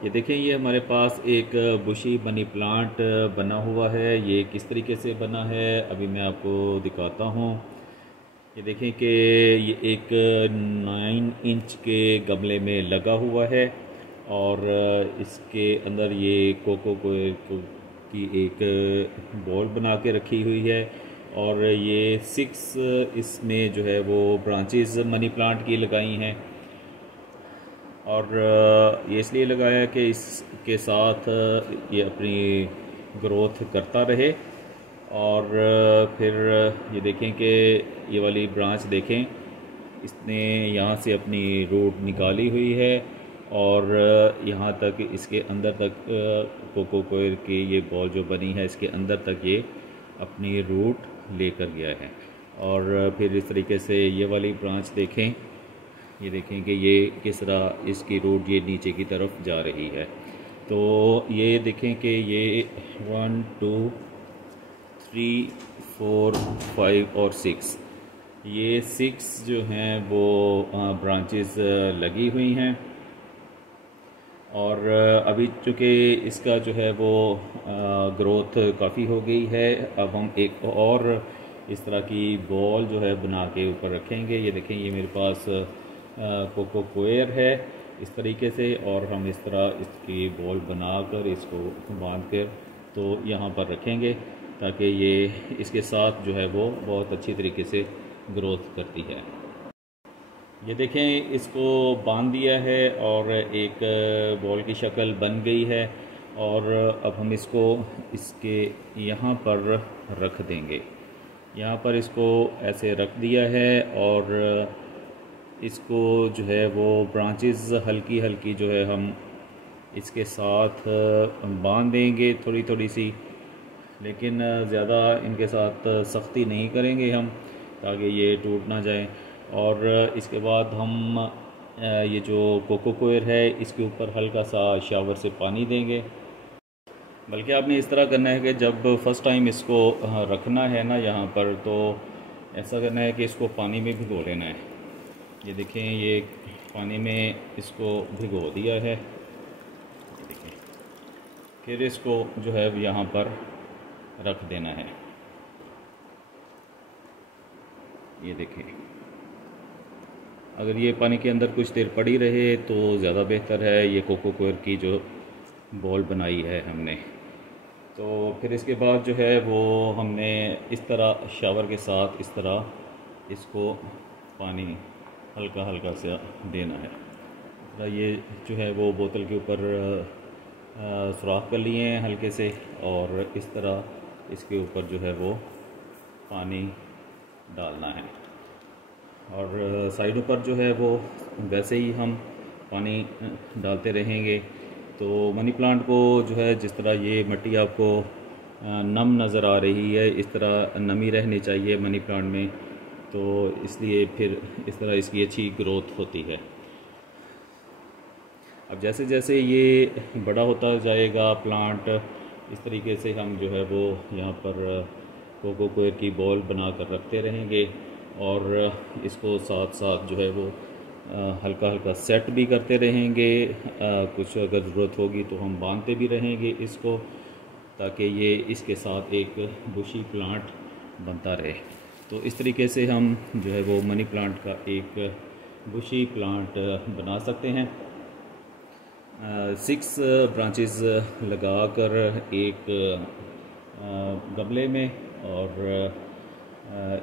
ये देखें, ये हमारे पास एक बुशी मनी प्लांट बना हुआ है। ये किस तरीके से बना है अभी मैं आपको दिखाता हूँ। ये देखें कि ये एक 9 इंच के गमले में लगा हुआ है और इसके अंदर ये कोको की एक बॉल बना के रखी हुई है और ये 6 इसमें जो है वो ब्रांचेस मनी प्लांट की लगाई हैं। और ये इसलिए लगाया कि इसके साथ ये अपनी ग्रोथ करता रहे। और फिर ये देखें कि ये वाली ब्रांच देखें, इसने यहाँ से अपनी रूट निकाली हुई है और यहाँ तक इसके अंदर तक कोको कोयर की ये बॉल जो बनी है इसके अंदर तक ये अपनी रूट लेकर गया है। और फिर इस तरीके से ये वाली ब्रांच देखें, ये देखें कि ये किस तरह इसकी रूट ये नीचे की तरफ जा रही है। तो ये देखें कि ये 1 2 3 4 5 और 6, ये 6 जो हैं वो ब्रांचेस लगी हुई हैं। और अभी चूँकि इसका जो है वो ग्रोथ काफ़ी हो गई है, अब हम एक और इस तरह की बॉल जो है बना के ऊपर रखेंगे। ये देखें, ये मेरे पास कोको कोयर है इस तरीके से, और हम इस तरह इसकी बॉल बनाकर इसको बांध कर तो यहाँ पर रखेंगे ताकि ये इसके साथ जो है वो बहुत अच्छी तरीके से ग्रोथ करती है। ये देखें, इसको बांध दिया है और एक बॉल की शक्ल बन गई है और अब हम इसको इसके यहाँ पर रख देंगे। यहाँ पर इसको ऐसे रख दिया है और इसको जो है वो ब्रांचेस हल्की हल्की जो है हम इसके साथ बांध देंगे थोड़ी थोड़ी सी, लेकिन ज़्यादा इनके साथ सख्ती नहीं करेंगे हम ताकि ये टूट ना जाए। और इसके बाद हम ये जो कोको कोयर है इसके ऊपर हल्का सा शावर से पानी देंगे। बल्कि आपने इस तरह करना है कि जब फर्स्ट टाइम इसको रखना है ना यहाँ पर, तो ऐसा करना है कि इसको पानी में भिगो लेना है। ये देखें, ये पानी में इसको भिगो दिया है। ये देखें, फिर इसको जो है यहाँ पर रख देना है। ये देखें, अगर ये पानी के अंदर कुछ देर पड़ी रहे तो ज़्यादा बेहतर है। ये कोको कोयर की जो बॉल बनाई है हमने, तो फिर इसके बाद जो है वो हमने इस तरह शावर के साथ इस तरह इसको पानी हल्का हल्का सा देना है। ये जो है वो बोतल के ऊपर सुराख कर लिए हैं हल्के से, और इस तरह इसके ऊपर जो है वो पानी डालना है। और साइडों पर जो है वो वैसे ही हम पानी डालते रहेंगे। तो मनी प्लांट को जो है जिस तरह ये मिट्टी आपको नम नज़र आ रही है, इस तरह नमी रहनी चाहिए मनी प्लांट में, तो इसलिए फिर इस तरह इसकी अच्छी ग्रोथ होती है। अब जैसे जैसे ये बड़ा होता जाएगा प्लांट, इस तरीके से हम जो है वो यहाँ पर कोको कोयर की बॉल बना कर रखते रहेंगे और इसको साथ साथ जो है वो हल्का हल्का सेट भी करते रहेंगे। कुछ अगर ज़रूरत होगी तो हम बांधते भी रहेंगे इसको, ताकि ये इसके साथ एक बुशी प्लांट बनता रहे। तो इस तरीके से हम जो है वो मनी प्लांट का एक बुशी प्लांट बना सकते हैं। 6 ब्रांचेस लगाकर एक गमले में, और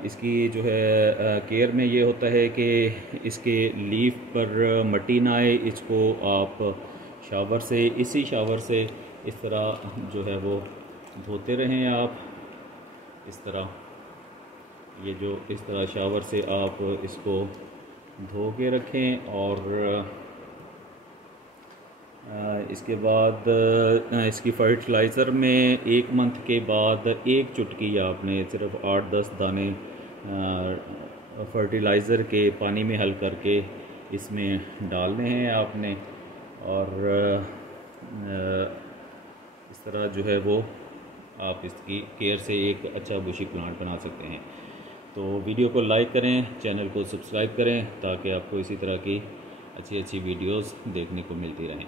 इसकी जो है केयर में ये होता है कि इसके लीफ पर मट्टी ना आए। इसको आप शावर से, इसी शावर से इस तरह जो है वो धोते रहें आप इस तरह। ये जो इस तरह शावर से आप इसको धो के रखें, और इसके बाद इसकी फर्टिलाइज़र में 1 मंथ के बाद 1 चुटकी आपने सिर्फ 8-10 दाने फर्टिलाइज़र के पानी में हल करके इसमें डालने हैं आपने। और इस तरह जो है वो आप इसकी केयर से एक अच्छा बुशी प्लांट बना सकते हैं। तो वीडियो को लाइक करें, चैनल को सब्सक्राइब करें ताकि आपको इसी तरह की अच्छी अच्छी वीडियोस देखने को मिलती रहें।